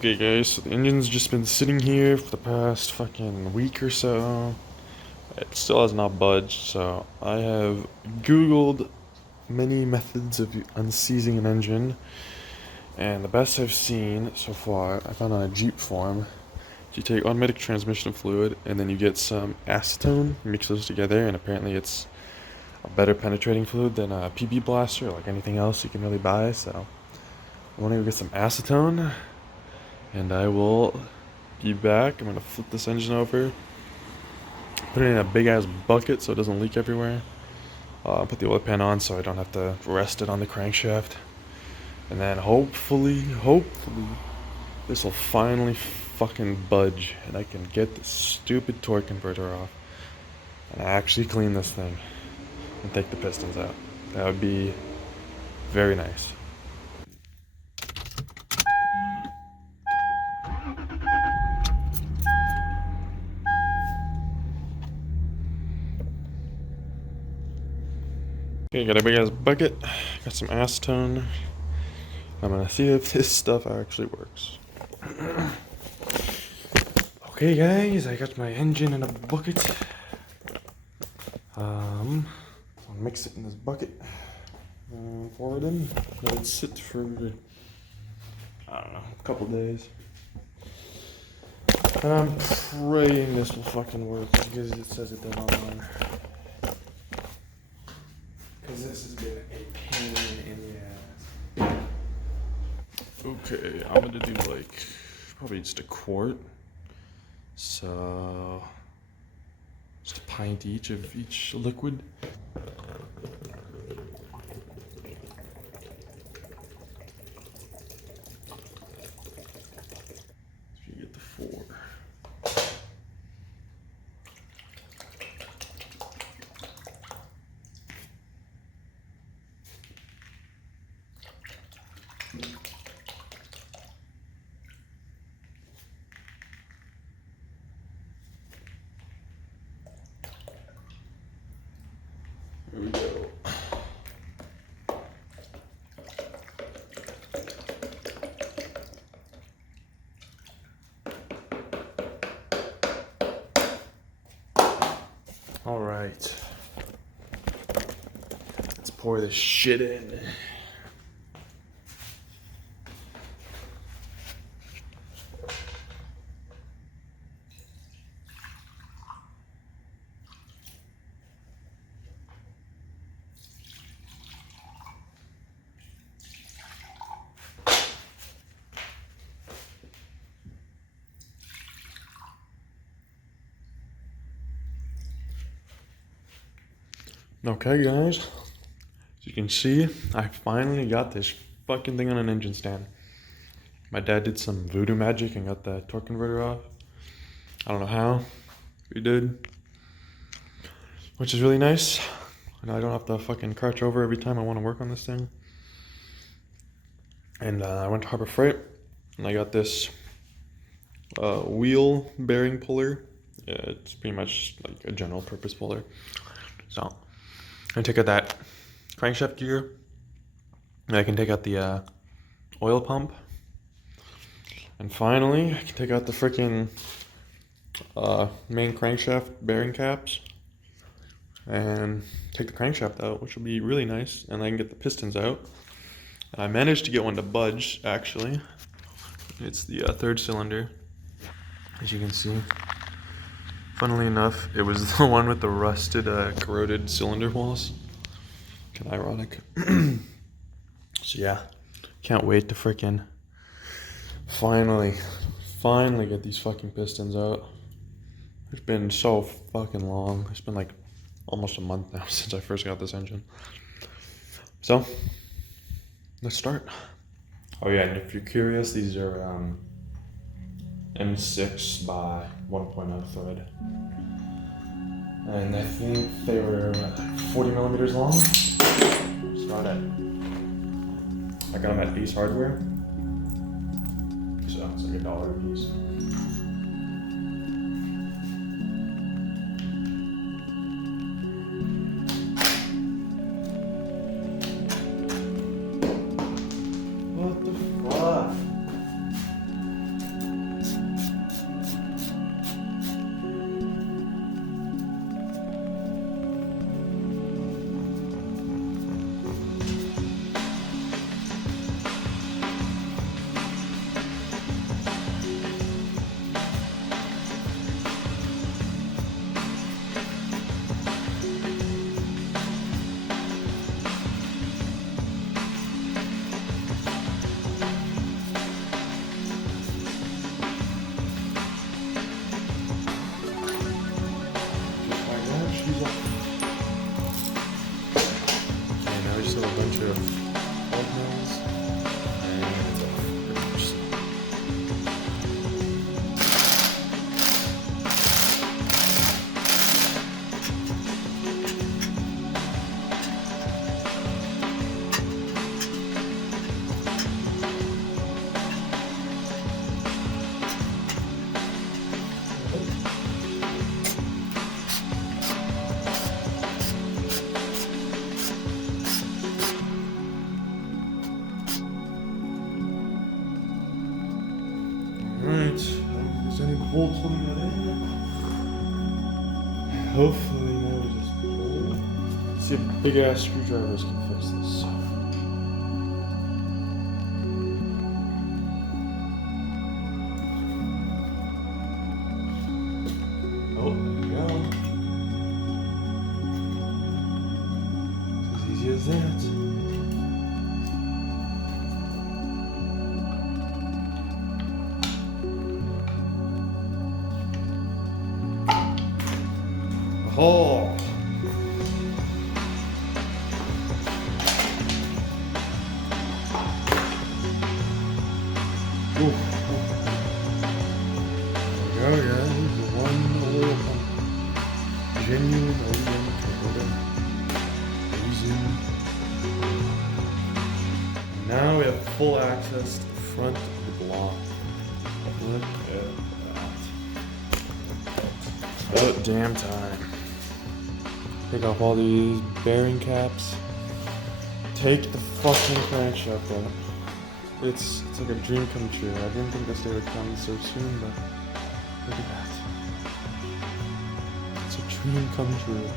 Okay guys, so the engine's just been sitting here for the past fucking week or so. It still has not budged, so I have Googled many methods of unseizing an engine, and the best I've seen so far, I found on a Jeep forum. You take automatic transmission fluid, and then you get some acetone, you mix those together, and apparently it's a better penetrating fluid than a PB blaster, or like anything else you can really buy, so I want to go get some acetone. And I will be back. I'm gonna flip this engine over, put it in a big ass bucket so it doesn't leak everywhere. Put the oil pan on so I don't have to rest it on the crankshaft. And then hopefully, this will finally fucking budge and I can get this stupid torque converter off and actually clean this thing and take the pistons out. That would be very nice. Okay, got a big ass bucket, got some acetone. I'm gonna see if this stuff actually works. Okay guys, I got my engine in a bucket. I'll mix it in this bucket. Pour it in, let it sit for, I don't know, a couple days. And I'm praying this will fucking work because it says it does online. Because this has been a pain in the ass. Okay, I'm gonna do like probably just a quart. So just a pint each of each liquid. So you get the 4. Here we go. All right. Let's pour this shit in. Okay guys, as you can see, I finally got this fucking thing on an engine stand. My dad did some voodoo magic and got the torque converter off. I don't know how, he did. Which is really nice. And I don't have to fucking crouch over every time I want to work on this thing. And I went to Harbor Freight and I got this wheel bearing puller. Yeah, it's pretty much like a general purpose puller. So I take out that crankshaft gear, and I can take out the oil pump, and finally I can take out the freaking main crankshaft bearing caps and take the crankshaft out, which will be really nice, and I can get the pistons out. And I managed to get one to budge, actually. It's the 3rd cylinder, as you can see. Funnily enough, it was the one with the rusted, corroded cylinder walls. Kind of ironic. So yeah, can't wait to frickin' finally get these fucking pistons out. It's been so fucking long. It's been like almost a month now since I first got this engine. So, let's start. Oh yeah, and if you're curious, these are M6 by 1.0 thread. And I think they were 40 millimeters long. Start at, I got them at Ace Hardware. So it's like $1 a piece. What the fuck? Alright, is any bolts holding that in? Hopefully no, just pull. See if big ass screwdrivers can fix this. Oh, there we go. It's as easy as that. Oh. Ooh. There we go, guys. The one oil pump. Genuine OEM Toyota. Using. Now we have full access to the front of the block. Look at that. About damn time. Take off all these bearing caps. Take the fucking crankshaft out. It's like a dream come true. I didn't think this day would come so soon, but look at that. It's a dream come true.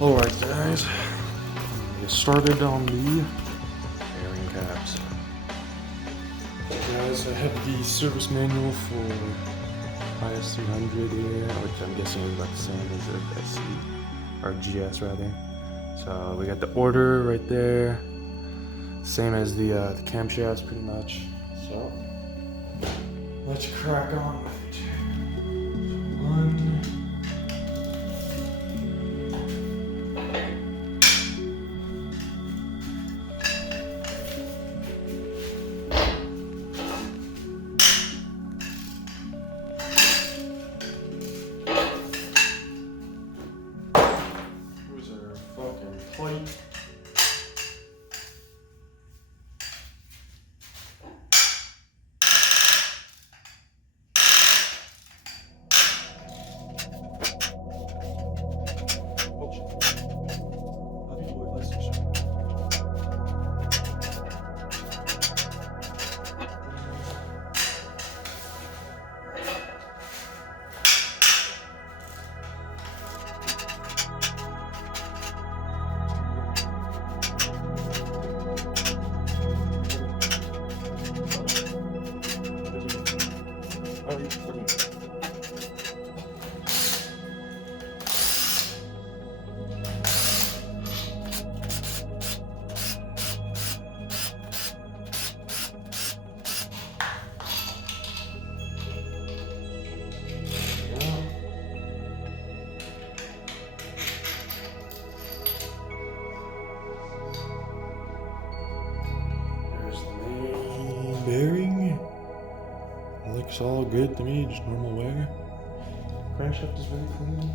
Alright guys, get started on the bearing caps. Guys, I have the service manual for IS300 here, which I'm guessing is about the same as the SC, or GS rather. So we got the order right there, same as the camshafts pretty much. So let's crack on with it. One. Tight. Bearing looks all good to me, just normal wear. Crankshaft is very clean.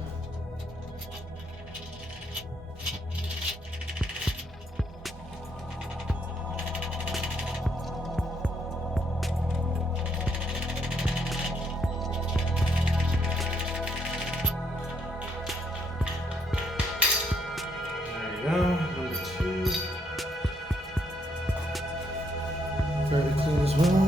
There you go, number 2. Very clean as well.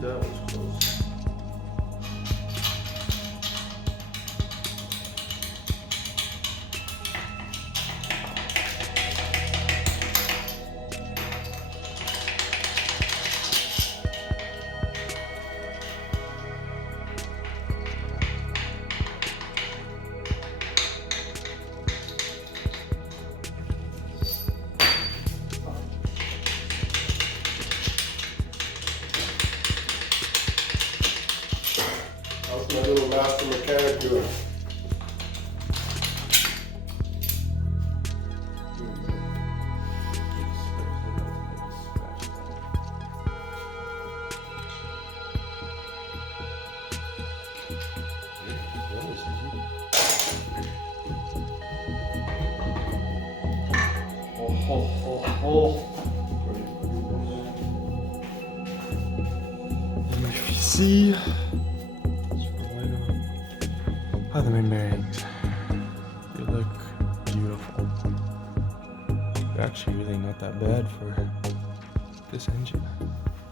That was close. My little master mechanic doing. see. Oh, the main bearings. They look beautiful. They're actually really not that bad for this engine.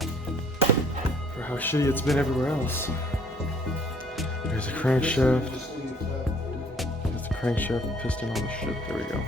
For how shitty it's been everywhere else. There's a crankshaft. There's the crankshaft piston on the ship. There we go.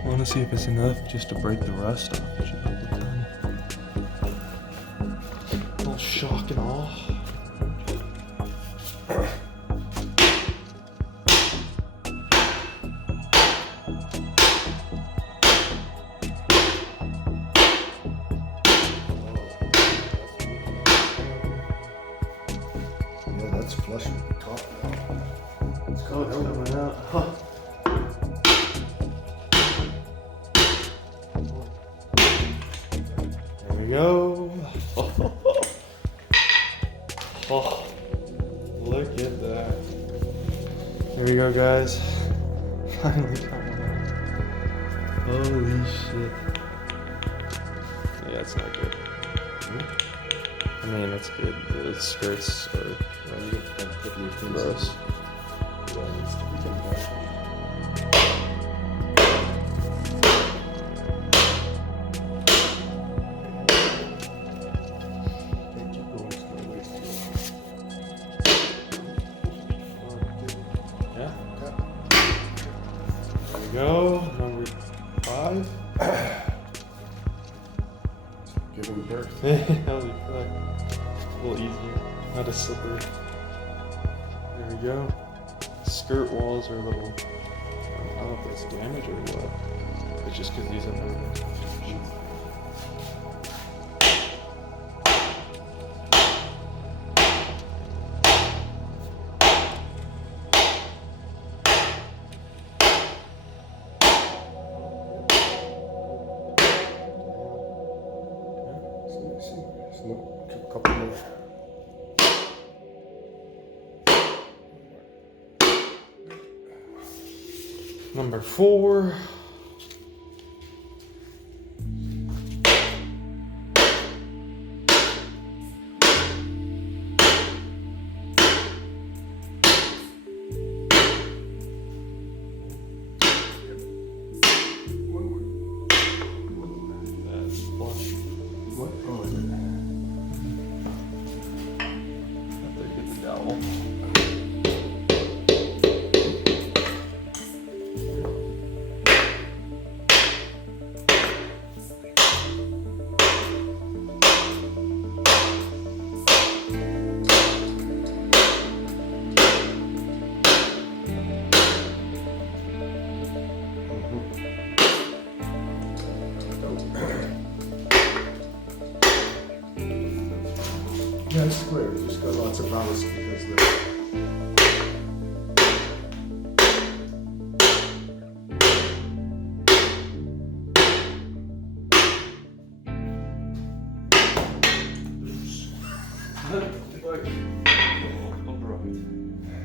I want to see if it's enough just to break the rust off. It should help a ton. A little shock and awe. Yeah, that's flush with the top now. It's Coming out. Huh. There we go. Oh, look at that. There we go, guys. Finally got one out. Holy shit. Yeah, it's not good. I mean, it's good. The skirts are gross. Yeah. There we go. Number 5. Giving birth. Holy fuck. A little easier. Not as slippery. There we go. Skirt walls are a little. I don't know if that's damage or what. It's just because these have no. A couple more. Number 4. That's flush. What? Oh, is it? After I get the dowel. Yeah, it's clear. It's just got lots of ballast because the.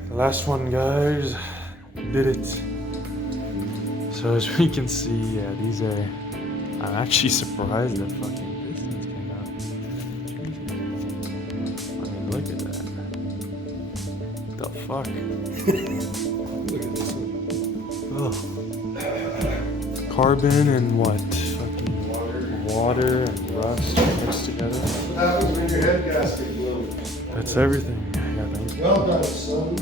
The last one, guys. Did it. So as we can see, yeah, these are. I'm actually surprised that fucking pistons came out. I mean, look at that. The fuck? Look at this one. Ugh. Carbon and what? Fucking water and rust mixed together. What happens when your head gasket blows? That's everything. Yeah, thank you. Well done, son.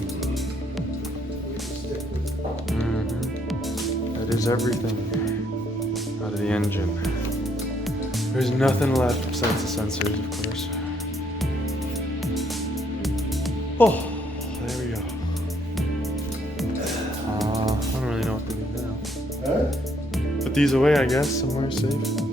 That is everything out of the engine. There's nothing left besides the sensors, of course. Oh, there we go. I don't really know what to do now. Huh? Put these away, I guess, somewhere safe.